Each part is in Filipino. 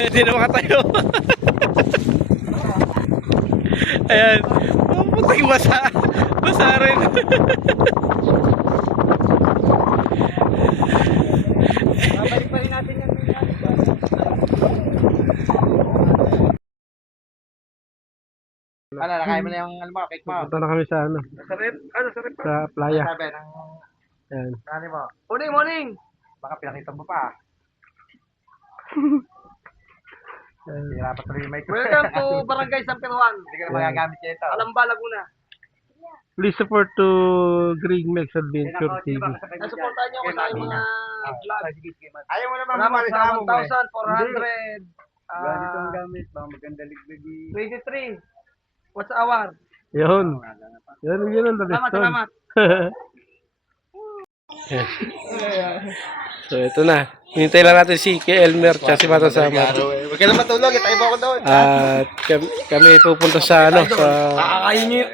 Hindi na makatayo. Ayan. Puting basa. Basa rin. Babalik pa rin natin yan. Ano, nakain mo na yung ano mo, cake mo? Punta na kami sa ano. Sa rip? Ano, sa rip? Sa playa. Sabi ng... Ayan. Ano mo? Morning, morning! Baka pinakita mo pa. Hirapan tuloy yung mic. Welcome to Barangay San Juan. Hindi ka na magagamit niya ito. Alamba, Laguna. Please support to Greg Max Adventure TV. Nasuportahan niyo ako sa aking mga vlog. Ayaw mo naman Salamat bumalik sa sa amo mo 1,400. Ganito ang gamit, baka maganda ligbigi. 23. What's the hour? Yun. Yun ang Salamat, Radisson. salamat. So ito na. Hintay lang natin si Elmer at si Mata Sama. Huwag ka na matulog, tayo mo ako doon. At kami pupunta sa ano sa Akakain niyo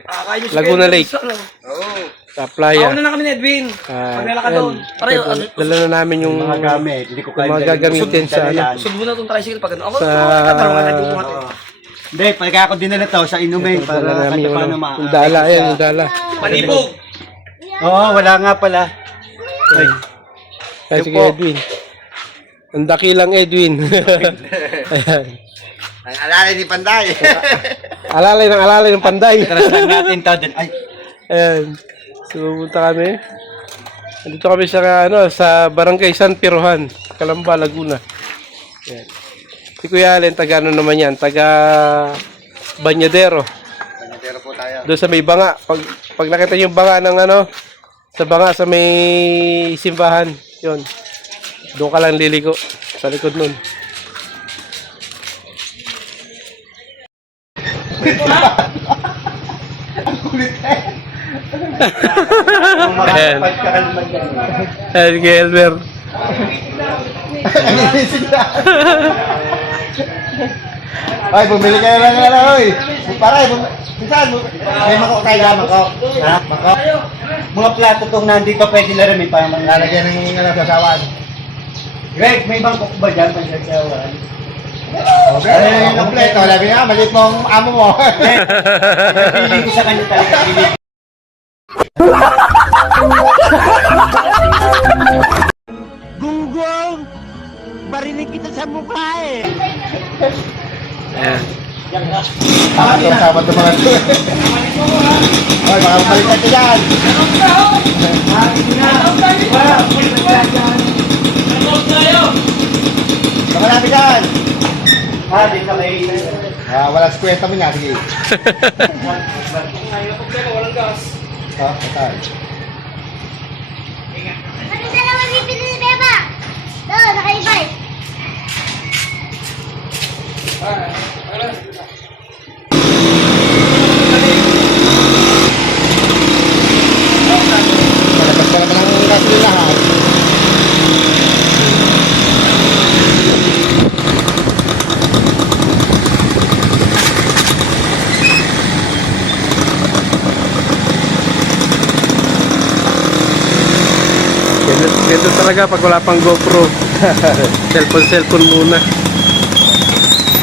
Laguna Lake. Oo. Sa playa. na kami ni Edwin. Maglalakad doon. Pareho, Dala na namin yung Mga gamit, hindi ko yung mga gagamitin sa ano. Sud mo na itong tricycle pag ano. Ako, Sa parang mga nagbubuhat eh. Hindi, pagka ako dinala to sa inumin dala para namin kahit yung, paano ano, yung dala. Ayan, yung dala. Panibog! Oo, wala nga pala. Ay, Kaya sige Edwin. Ang dakilang Edwin. Ayan. ang alalay ni Panday. Alalay ng panday. Traslan natin to din. Ay, Ayan. So, pupunta kami. Nandito kami sa, ano, sa Barangay San Pirohan, Calamba, Laguna. Ayan. Si Kuya Allen, taga ano naman yan? Taga Banyadero. Banyadero po tayo. Doon sa may banga. Pag nakita niyo yung banga ng ano, sa banga sa may simbahan. Yun. Doon ka lang liligo. Sa likod nun. Ayan. Ayan, kay Elmer. Ay, bumili kayo lang nga lang, oy. Paray, saan mo? May mako tayo na mako. Ha? Mako? Mga plato tong nandito pwede na rin, may parang lalagyan ng sasawan. Greg, may bangkok ba dyan? May sasawan. Okay, yung kompleto. Labi nga, maliit mo ang amo mo. Pili ko sa kanya talaga. Gunggong! Barinig kita sa mukha eh! Ayan. Sama ito mga ito. Oy, baka bumalik natin yan. Baka natin yan. Dito kay... walang skwenta mo nga, sige. Walang gas. Patay. Ano sa naman bibili ni Beba? Doon, naka-e-bike. Malabas ka naman ang gasolinahan. Ganito talaga pag wala pang GoPro. Cellphone muna.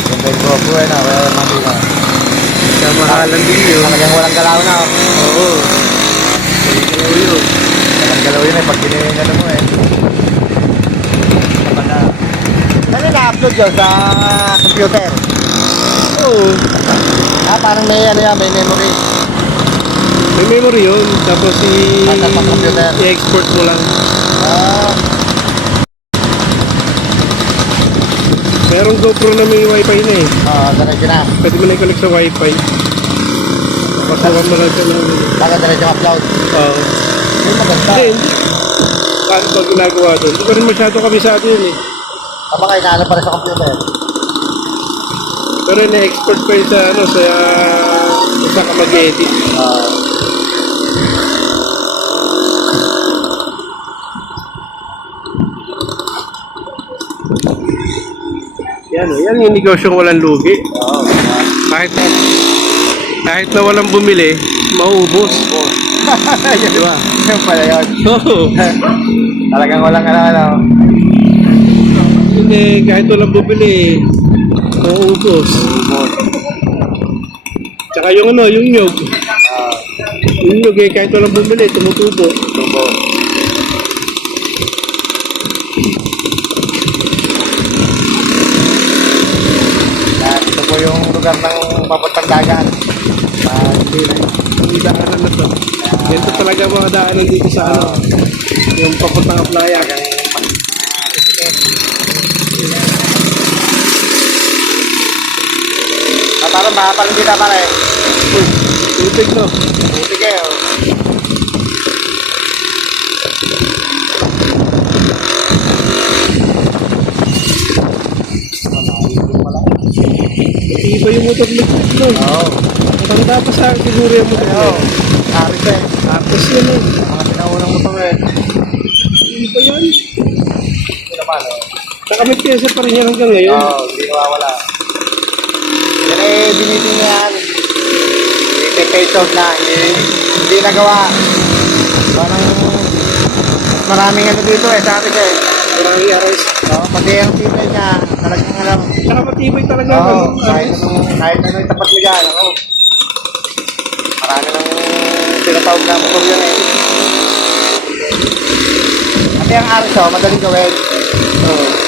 Ganda yung GoPro na, wala makina. Kamahalan din yun. Talagang walang galaw na. Oo. Galaw yun. Walang galaw yun pag ginigano mo eh. Ano na-upload yun sa computer? Oo. Parang may ano yan, may memory. May memory yun. Tapos Nasa pang computer. i-export mo lang. Merong GoPro na may wifi na eh. Diretso na. Pwede mo na i-connect sa wifi. Pasukan mo lang siya ng... Baka diretso upload. Oo. Hindi maganda. Hindi. Paano ba ginagawa doon? Hindi ko rin masyado kabisado yun eh. Baka inaano pa rin sa computer. Pero na-export pa yun sa ano, sa ka mag-edit. Yan o, yan yung negosyong walang lugi. Oo. Kahit na Kahit na walang bumili, mauubos. Di ba? Yung pala yun. Oo. Talagang walang ano. Hindi, kahit walang bumili, mauubos. Tsaka yung ano, yung nyug. Yung nyug eh, kahit walang bumili, tumutubo. Ito po yung lugar ng papuntang dagat. Yung daanan na to. Ganito talaga mga daanan dito sa ano, yung papuntang playa. Parang mahapalang kita pare. Uy, tubig no. Buti kayo. Iba yung motor electric no. Oo. Matanda pa sa siguro yung motor Oo. electric. Aris eh. Tapos yun eh. Mga sinaunang motor eh. Iba yun. Ito naman oh. Saka may pyesa pa rin yan hanggang ngayon. Oo, hindi nawawala. Yan eh, binitin niya yan. 80 pesos na. Hindi nagawa. Parang mas maraming ano dito eh, sa akin eh. Maraming aras. Oo, pati ang tibay niya, talagang alam. Saka matibay talaga. Oo, ano, kahit ano yung tapat mo dyan, ako. Marami nang tinatawag na motor yun eh. Pati ang aras oh, madaling gawin.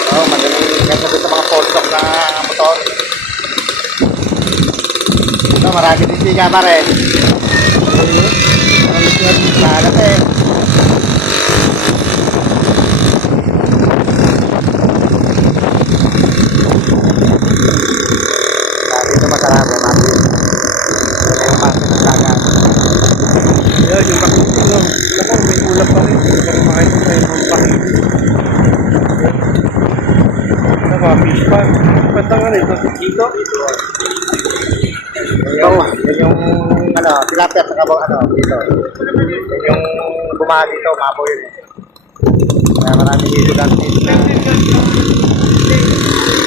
Oo, madaling gawin sa mga full stock na motor. Ito, marami din siga pa rin. Mahalat eh. Dito masarap eh, mati. Ito yung mati ng dagat. Yan, yung pakitin no. Naku, may ulam pa rin. Pero makita tayo ng pakitin. Ano ba, fish pan? Basta nga rin, dito. Yan yung ano, tilapia sa kabang ano, dito. Yan yung bumaha dito, mapo yun. Kaya marami dito dati dito.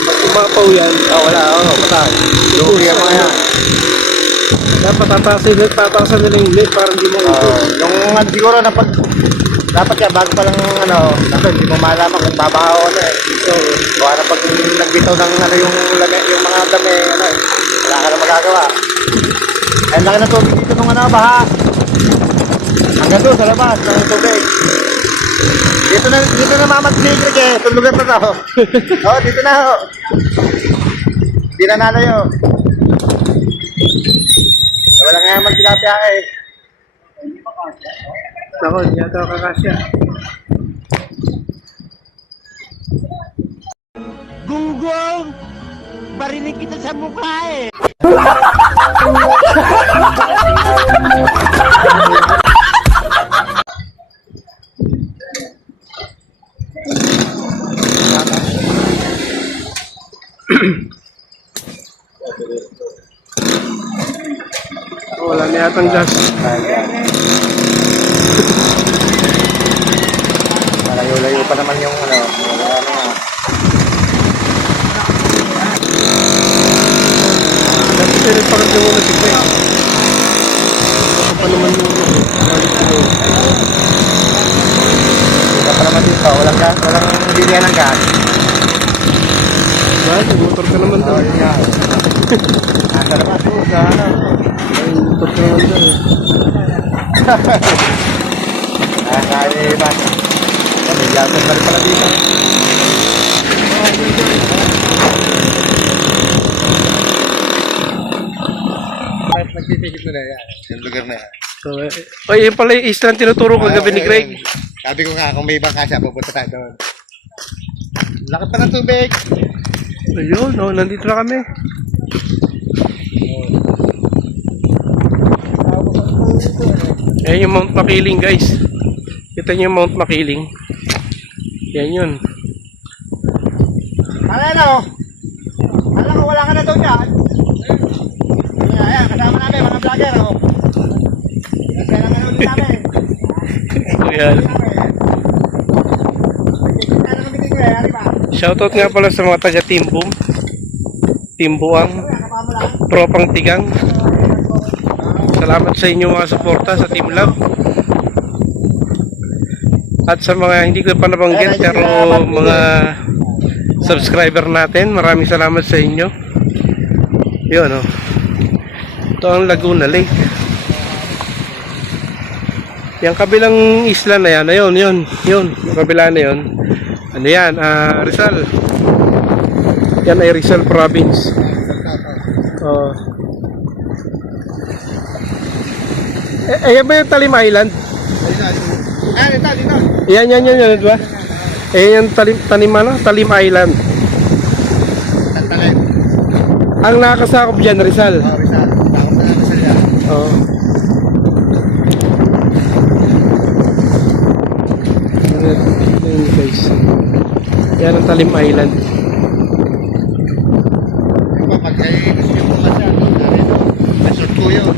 Pag umapaw yan, Wala, patay. Yung mga yan. dapat tatasan nila yung lid para hindi mo Yung ano, siguro na pag dapat yan, bago pa lang ano, dapat hindi mo malaman kung babaho ano eh. So, na pag nagbitaw ng ano yung mga dami, ano eh, wala ka na magagawa. Ay, laki na tubig dito nung ano, baha. Hanggang doon sa labas ng tubig. Dito na mamatsigrig eh, itong lugar na to. Dito na ho. Hindi na nalayo. Wala nga naman tilapia eh. Ako, hindi ata kakasya. Gunggong! Barinig kita sa mukha eh! Wala na yatang gas. Malayo-layo pa naman yung ano, wala na. Dapat sila pakagyan mo na si Craig. Ako pa naman yung Dito pa naman dito, walang bilihan ng gas. Ba, motor ka naman daw. Yun nga. Nasa naman po sa ano. Ay, motor ka naman daw. Kaya iba. May lasas na rin pala dito. Kahit nagtitikip na yan, yung lugar na yan. So, yun pala yung isla na tinuturo kagabi ni Craig. Sabi ko nga, kung may ibang kasya, pupunta tayo doon. Lakad pa ng tubig. Ayun, nandito na kami. Ayan yung Mount Makiling guys. Kita niyo yung Mount Makiling. Yan yun. Ano? Alam ko, wala ka na doon dyan. Ayan, kasama namin, mga vlogger. Kasi lang ano ulit namin. Ayan. Shoutout nga pala sa mga taga Timbum. Timbuang. Tropang Tigang. Salamat sa inyong mga suporta sa Team Love. At sa mga hindi ko pa nabanggit pero mga subscriber natin, maraming salamat sa inyo. Yun, oh. Ito ang Laguna Lake. Yung kabilang isla na yan, ayun, yun. Yung kabila na yun. Ano yan? Rizal. Yan ay Rizal Province. Oh. Ayan ba yung Talim Island? Dito. Yan, diba? Ayan yung Talim Island. Tantalim. Ang nakakasakop dyan, Rizal. Oh, Rizal. Takot na Rizal yan. Oo. Ayan guys. Yan ang Talim Island. Pag kayo gusto nyo pumasya, resort ko yun.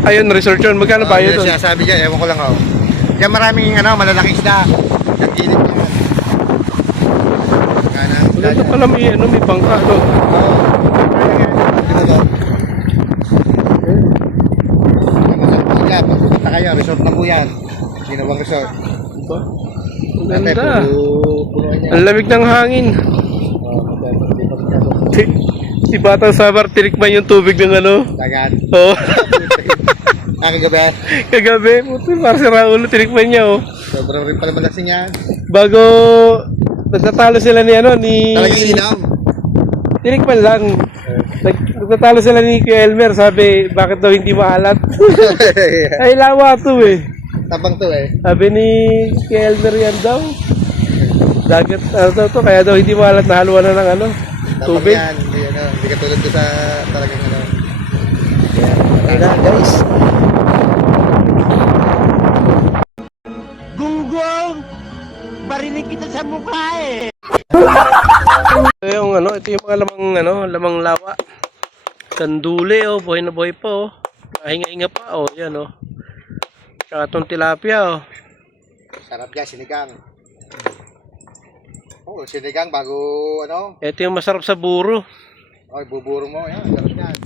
Ayun, resort yun. Magkano ba yun? Yung sinasabi dyan, ewan ko lang ako. Yan maraming malalaking isda. Yung gilid ko. Maganda pala may bangka to. Pag pupunta kayo, resort na po yan. Ginawang resort. Diba? Maganda. Ang lamig ng hangin. Si Batang Samar, tinikman yung tubig ng ano. Dagat. Oo. Kagabi. Kagabi, puto, para si Raulo, tinikman niya, oh. Sobrang rin pala malasing yan. Bago nagtatalo sila ni Talagang inaw. tinikman lang. Nagtatalo sila ni Kuya Elmer, sabi, bakit daw hindi maalat? Ay, lawa to eh. Tabang to eh. Sabi ni Kuya Elmer yan daw. Dagat, to, kaya daw hindi maalat, nahaluan na ng Tabang tubig. yan. Hindi katulad ko sa talagang Wala, guys. Gunggong! Barinig kita sa mukha eh! Ito yung mga lamang lawa. Kanduli, oh, buhay na buhay pa, oh. Hinga-hinga pa, oh, yan, oh. Tsaka itong tilapia, oh. sarap yan, sinigang. Oh, sinigang bago Ito yung masarap sa buro. Oh, buburo mo. Yan, sarap yan.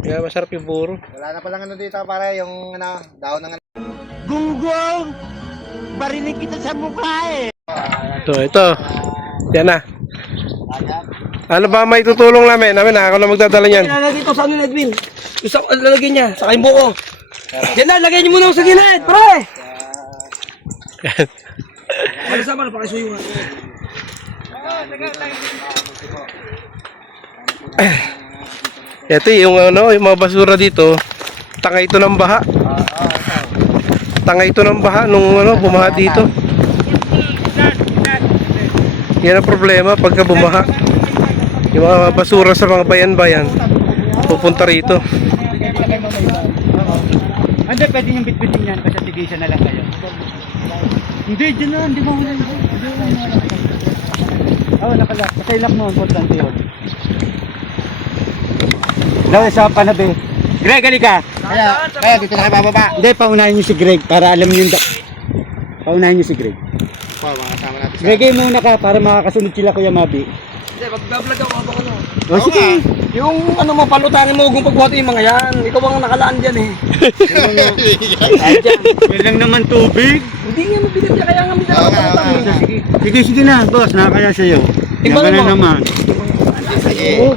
Kaya masarap yung buro. Wala na palang dito para yung daon ng Gunggong! Barinig kita sa mukha eh! Ito. Yan na. Ano ba may tutulong namin? Ako na magdadala niyan. Lalagay ko sa ano, Edwin. Gusto ko lalagyan niya. Sa kain buko. Yan na, lagay niyo muna sa gilid, pare! Ano sa mga pakisuyo nga. Ito yung yung mga basura dito. Tanga ito ng baha. Tanga ito ng baha nung bumaha dito. Yan ang problema pagka bumaha. Yung mga basura sa mga bayan-bayan pupunta rito. Hindi, pwede niyong bitbitin yan kasi tigisa na lang kayo. Hindi, dyan na, hindi mo muna. Oo, nakala. Kasi lock mo, importante yun. Daw, sa panabi. Greg, halika! Kaya dito na kayo bababa. Hindi, paunahin niyo si Greg para alam niyo yung paunahin niyo si Greg. Oh, mga kasama natin sa... Greg, muna ka para makakasunod sila Kuya Mabi. Hindi, mag-vlog ako habang ano. O, sige. Yung ano mo, palutanin mo kung pagbuhat yung mga yan. Ikaw ang nakalaan dyan eh. Yan lang naman tubig. Hindi nga mabigat niya, kaya nga may dalawa palutan eh. Sige na, boss. Nakakaya sa'yo. Yan ka na naman. Sige.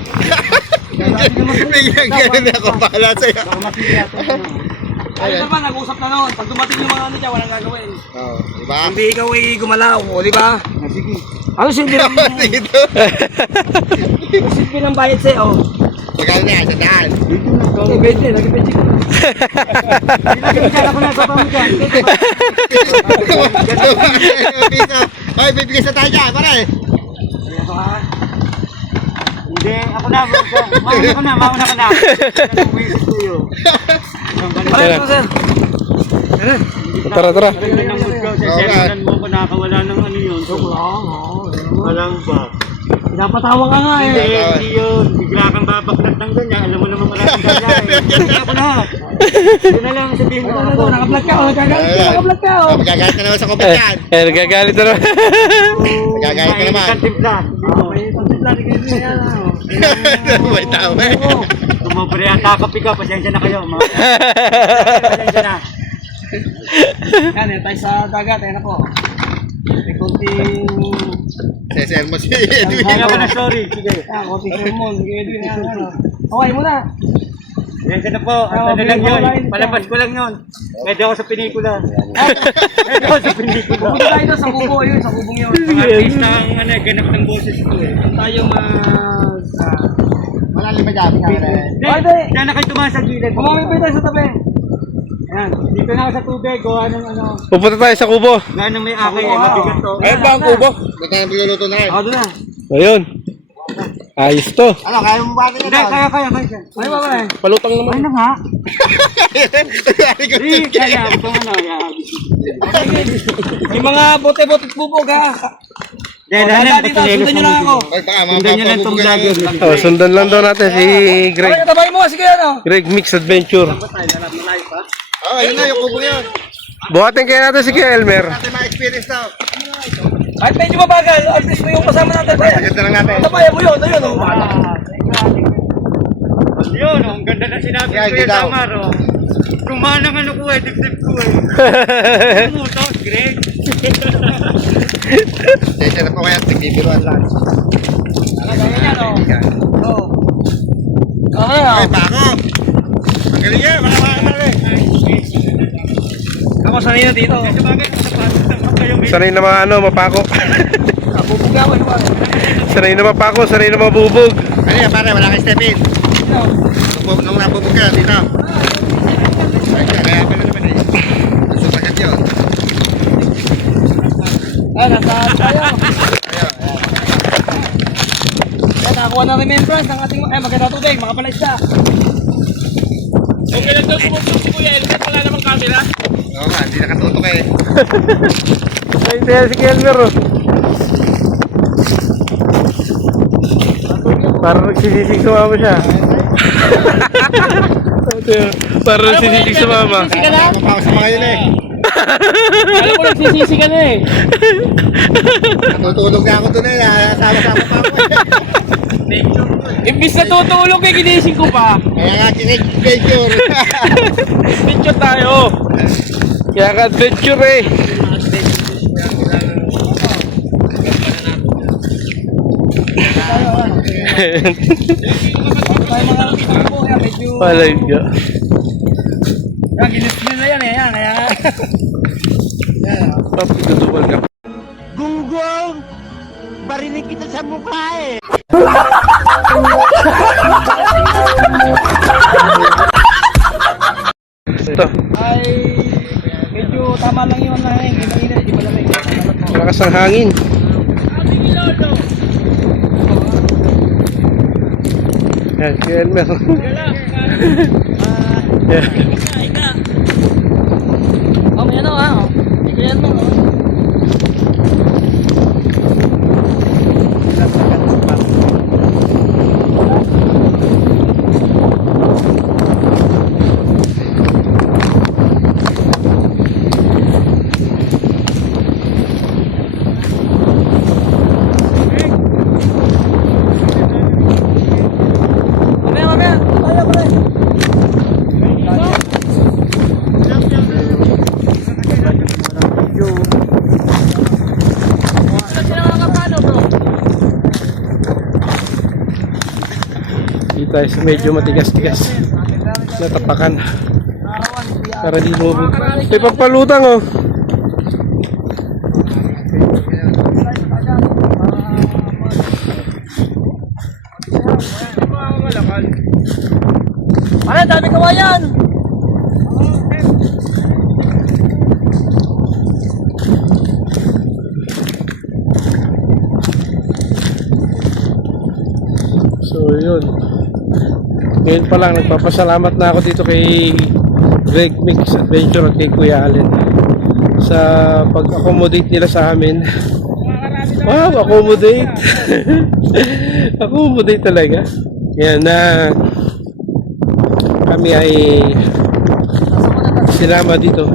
Bigyan ganun ako pala sa'yo. Ayun naman, nag-usap na noon. Pag dumating yung mga ano dyan, walang gagawin. Oh, diba? Hindi ikaw ay gumalaw, o di ba? Sige. Ano silbi ng Dito. silbi ng bayad sa'yo? Magkano na yan? Sa daan. Okay, 20, nag-20 ko. Pinagkakita ko na sa pamukha. Ay, bibigay sa tayo dyan, pare. Hindi, ako na. Mauna ka na. Nag-uwisit sa'yo. Pareho ko, sir. Tara. Sesimulan mo ko nakakawala ng ano yun. Walang ba? Pinapatawa ka nga Hindi, eh. hindi yun. Bigla kang babaklat ng ganyan. Alam mo naman maraming ganyan. Ako na. Yun na lang sabihin mo ako. Naka-vlog ka, nagagalit ka, naka-vlog ka. Magagalit ka naman sa kopit yan. Nagagalit na naman. Magagalit ka naman. Kantimpla. May pagsiplari kayo niya yan. May tao eh. Sumobra yata kape ka, pasensya na kayo. Pasensya na. Yan, yan tayo sa dagat. Ayan na po. May konting... Sesel mo si Edwin. Kaya ko na sorry. Sige. Ah, konting sermon. Sige, Edwin. Okay mo na. Pasensya na po. Ano lang yun. Palabas ko lang yun. Medyo ako sa pelikula. Medyo ako sa pelikula. Pupunta tayo doon sa kubo. Yun, sa kubong yun. Mga artista ang ganap ng boses ko eh. Tayo Malalim ba dyan? Hindi, diyan na kayo tumahan sa gilid. Kumamay tayo sa tabi. Ayan, dito na ako sa tubig. Gawa ng ano. Pupunta tayo sa kubo. Gawa ng may akay eh. Mabigat to. Ayun ba ang kubo? Ba't na nagluluto na kayo? O, doon na. Ayun. Ayos to. Ano, kaya mo ba Hindi, kaya. Ay, baba eh. Palutang naman. Ay na nga. Ay, Hindi, kaya. Ito ano, May mga bote-bote bubog ha. Dahil Dada dito, sundan nyo lang ako. baka Sundan nyo lang itong vlogger. Oh, sundan lang daw natin si Greg. Ay, tabay mo, sige ano. Greg Mix Adventure. Oh, ayun na, yung kubo yun. Buhatin kaya natin si Kuya Elmer. Natin ma-experience na. Kahit medyo mabagal, at least mo yung kasama natin. Agad na lang natin. Tabayan mo yun, ayun o. Yun, ang ganda na sinabi Yeah, ko hindi yung daw. Tamar. Kumanang ano ko eh, dip-dip ko eh. Umutos, Greg. Sesel na po kaya, tigbibiruan lang. Ganyan o. Oo. Okay Ay, o. bako! Ang galing yan, makakakasali. Ako sanay na dito. Sabagay, kayo may Sanay na mga ano, mapako. Bubog ako yung mga. Sanay na mapako, sanay na mabubog. Ano yan, pare, wala kang step in. Nung nabubog ka, dito. Ay, kaya pala naman eh. Gusto agad yun. Ay, nasa tayo. Ayun, Yan, nakakuha ng remembrance ng ating maganda tubig, mga palaisda. Okay lang daw bumubog si Kuya Elmer, wala namang camera. oo nga, hindi nakatutok eh. Ay, hindi yan si Kuya Elmer oh. Parang nagsisisig sa mama siya. Parang nagsisisig sa mama. Nakakama pa ako sa mga yun eh. Alam ko nagsisisi ka na eh. Natutulog na ako doon eh. Sama-sama pa ako eh. Imbis na tutulog eh, ginising ko pa. Kaya nga, kinag-adventure. Adventure tayo. Kaya ka adventure eh. Tayo mga kapitang po, yan, medyo... Palay ka. Yan, ginis-ginis na yan eh, yan, kaya... Tapos tutubal ka. Gunggong! Barinig kita sa mukha eh! Ito. Ay... Medyo tama lang yun na eh, hindi mainit, di malamig. Malakas ang hangin. Yan, si Elmer. Yan. Oh, may ano ha, oh. Ito yan mo, oh. Mamaya, mamaya. Kaya, pre. Dito tayo sa medyo matigas-tigas. Natapakan. Para di bubog. May pampalutang oh. Pare, dami kawayan. So yun. Ngayon pa lang nagpapasalamat na ako dito kay Greg Mix Adventure at kay Kuya Allen sa pag-accommodate nila sa amin. Wow, accommodate. Accommodate talaga. Yan na kami ay sinama dito.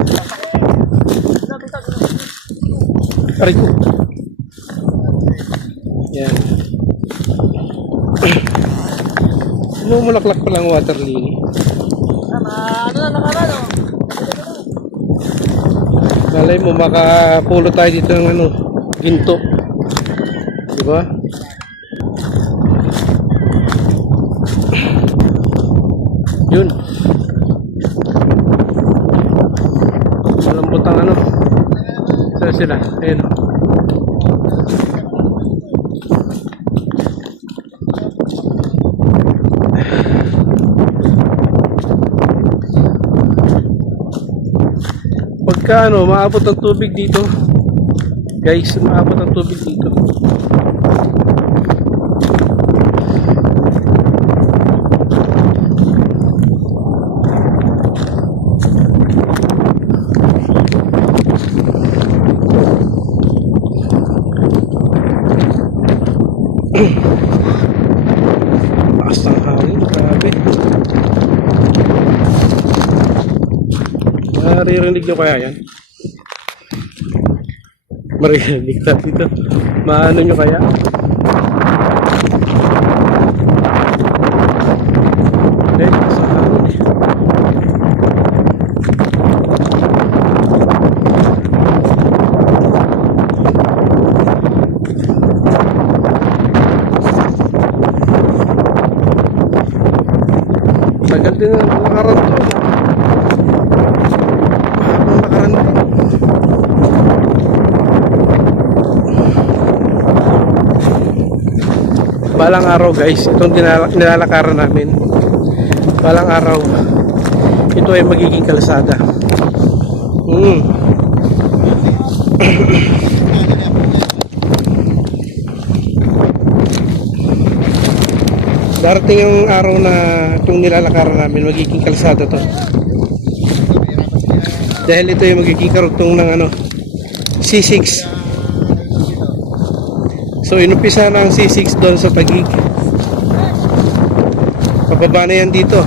Aray ko. Yan. Mumulaklak pa lang water lily. Ano na nakaraan, oh. Malay mo, makapulo tayo dito ng ano, ginto. Diba? Yun. Malambot ang ano. Saan sila? Ayun. Pagka ano, maabot ang tubig dito. Guys, maabot ang tubig dito. Lakas ng hangin, grabe. Maririnig nyo kaya yan? Maririnig tayo dito. Maano nyo kaya? Eh, sa hangin eh. Tagal din ang nakaraan to. Mahabang nakaraan din. Balang araw guys, itong nilalakaran namin. Balang araw, ito ay magiging kalsada. Darating ang araw na itong nilalakaran namin, magiging kalsada to. Dahil ito yung magiging karugtong ng ano, C6. So inumpisa na ang C6 doon sa Taguig. Pababa na yan dito.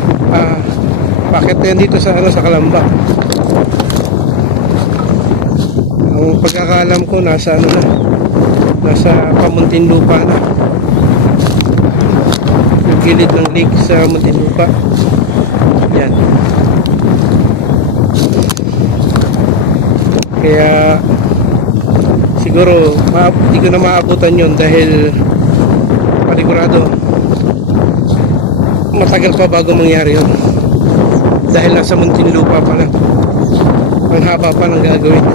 Bakit na yan dito sa ano, sa Calamba. Ang pagkakaalam ko nasa ano na, nasa Muntinlupa na. Yung gilid ng lake sa Muntinlupa. Yan. Kaya siguro hindi ko na maabutan yun dahil panigurado matagal pa bago mangyari yun, dahil nasa Muntinlupa pa lang, ang haba pa ng gagawin.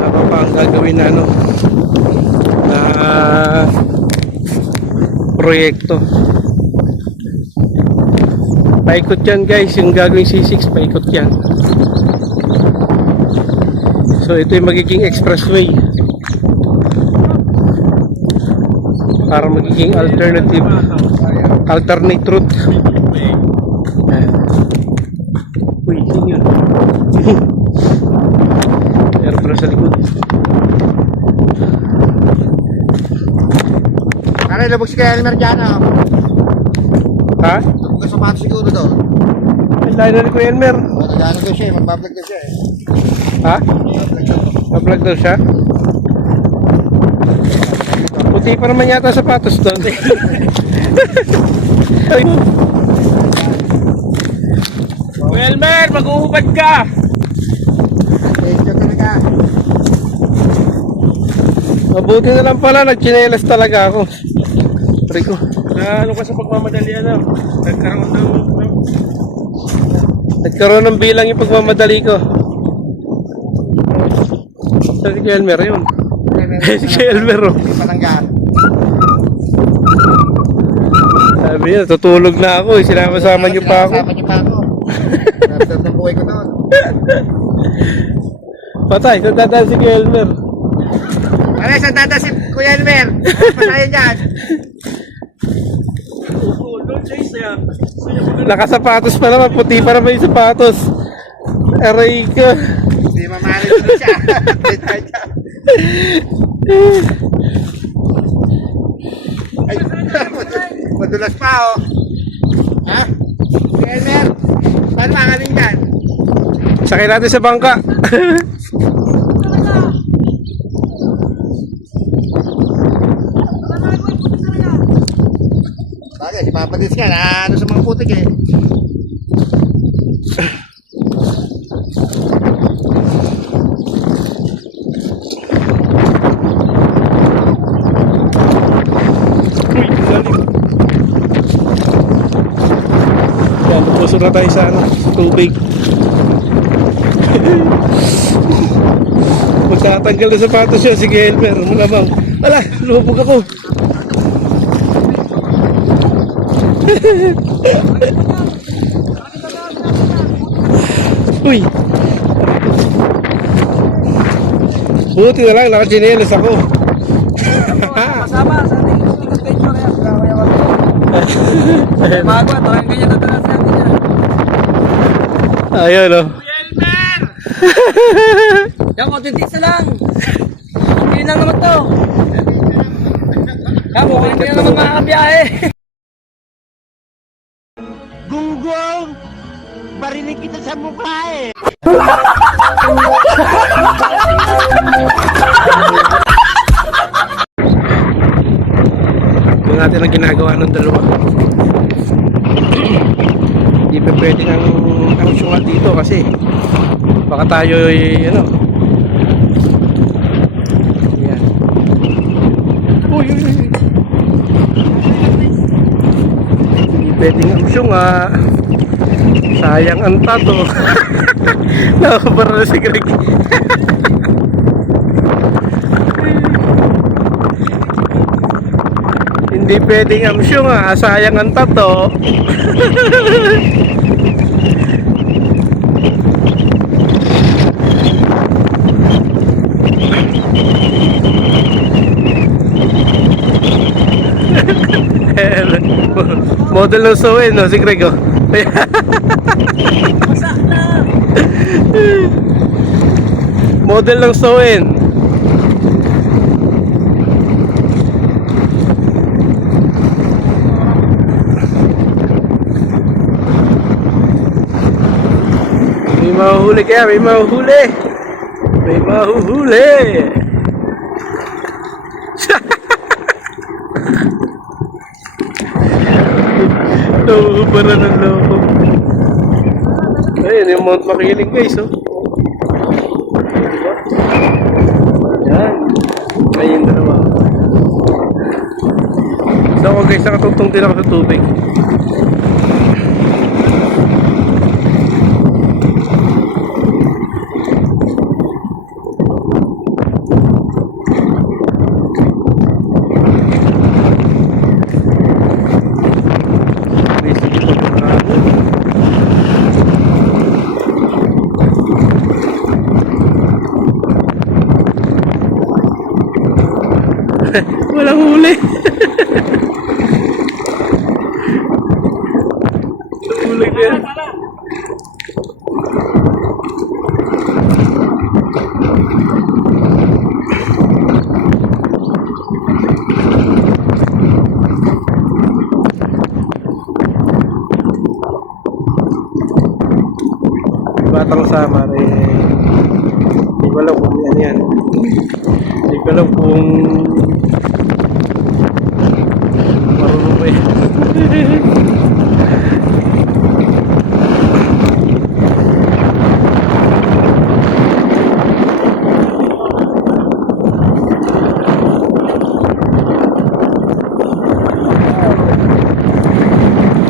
Haba pa ang gagawin na ano, na proyekto. Paikot yan guys, yung gagawing C6, paikot yan. So ito yung magiging expressway para magiging alternate route. Ayan. Uy, sino yun? Meron pala sa likod. Kaya labog si Kaya Elmer dyan, ah. Ha? Labog ka sapatos siguro doon. Ay, dahil na ni Kuya Elmer. Matagano ko siya, magbablog ko siya eh. Ha? Na-vlog daw siya? Puti pa naman yata sapatos doon. Kuya Elmer, mag-uubad ka! Medyo talaga. Mabuti na lang pala, nagchinelas talaga ako. Rico. Na ano ka sa pagmamadali, ano? Nagkaroon ng bilang yung pagmamadali ko. Si Elmer yun. Si Elmer, oh. Palanggan. Sabi niya, tutulog na ako. Sinama-sama niyo pa ako. Sinama niyo pa ako. Nabdab ng buhay ko doon. Patay, saan dadaan si Elmer? Pare, saan dada si Kuya Elmer? Patayin dyan. Nakasapatos pa naman, puti pa naman yung sapatos. Aray ka. Hindi mamahalin ko siya. Ay, madulas pa, oh. Ha? Kuya Elmer, saan makaling dyan? Sakay natin sa bangka. Bagay, si Papa Dins nga, na ano sa mga putik eh. Uy, lalim. Yan, lupuso na tayo sa ano, sa tubig. Magtatanggal na sapatos yun, sige Elmer, malamang. Wala, lumubog ako. Uy. Buti na lang, nakachinelas ako. Kasama sa ating sticker picture yan. Kaya wag ko. Magwa, to ang ganyan na sa atin yan. Ayun, oh. Yan, kontintis na lang. Hindi lang naman to. Yan, mukhang hindi na naman makakabiyahe. Gunggong! Barinig kita sa mukha eh! Yung natin ang ginagawa ng dalawa. Hindi pa pwedeng ang syungal dito kasi baka tayo ano. Yan. Uy, uy, uy. Hindi pwedeng ang syunga. Sayang ang tato. Nakapara na si Greg. Hindi pwedeng amsyo nga, sayang ang tato. Model ng Soen, no? Si Greg, oh. Model ng Soen. May mahuhuli kaya, may mahuhuli. May mahuhuli. Para ng loko. Ayun, yung Mount Makiling guys, oh. Yan. Ayun dalawa. So ako guys, nakatungtong din ako sa tubig. Walang huli. Huli na yan. Batang Samar eh, hindi ko alam kung yan. Hindi ko alam kung marunong ba yan.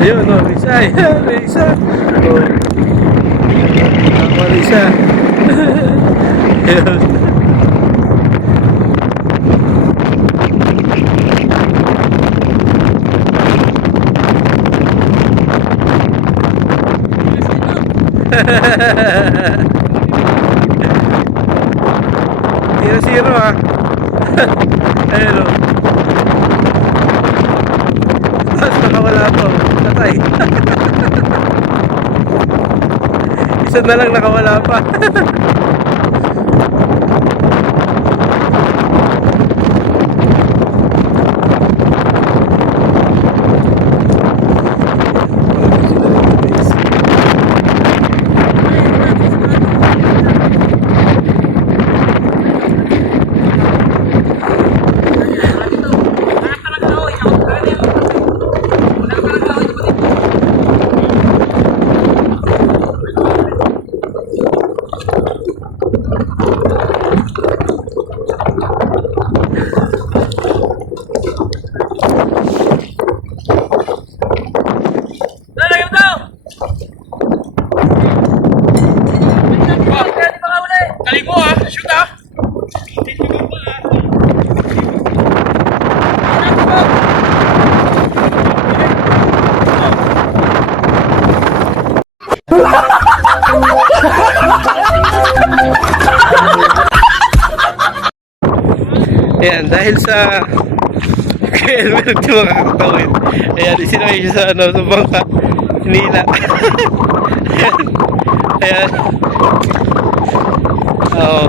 Ayun, no, isa, ayan, may isa. Oh. Ako, isa. Ayun. Zero ha. Ayun o. Mas nakawala po. Patay. Isa na lang nakawala pa. Lagay mo daw! Galing mo ah! Shoot ah! Ayan, dahil sa kaya meron di makakatawid. Ayan, isinakay siya sa ano, sa bangka. Hinila. Ayan. Ayan. Oo.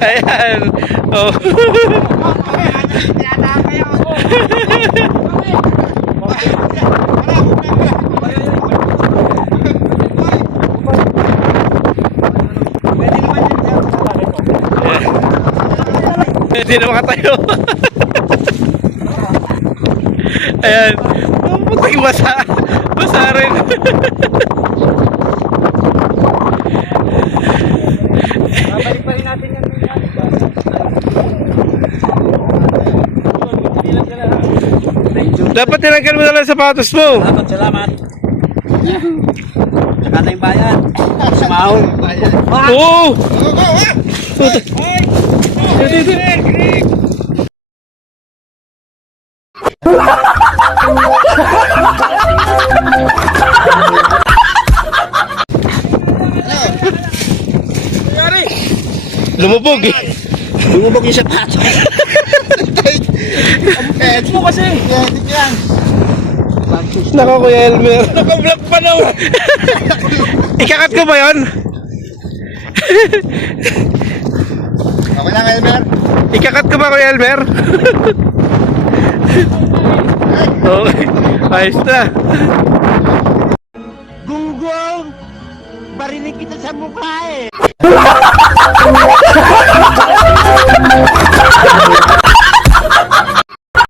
Ayan. Oh. Hindi na makatayo. Ayan. Putang basa. Basa rin. Babalik pa rin natin yan. Dapat tinanggal mo na lang sapatos mo. Salamat. Tsaka na yung bayan. Sumahol. Oo. Lumubog eh. Lumubog yung sapatos. Mo kasi. Yan. Nako Kuya Elmer. Naka-vlog pa na. Ikakat ko ba yun? Okay lang, Elmer. Ikakat ko ba Kuya Elmer? Okay. Ayos na. Gunggong! Barinig kita sa mukha eh!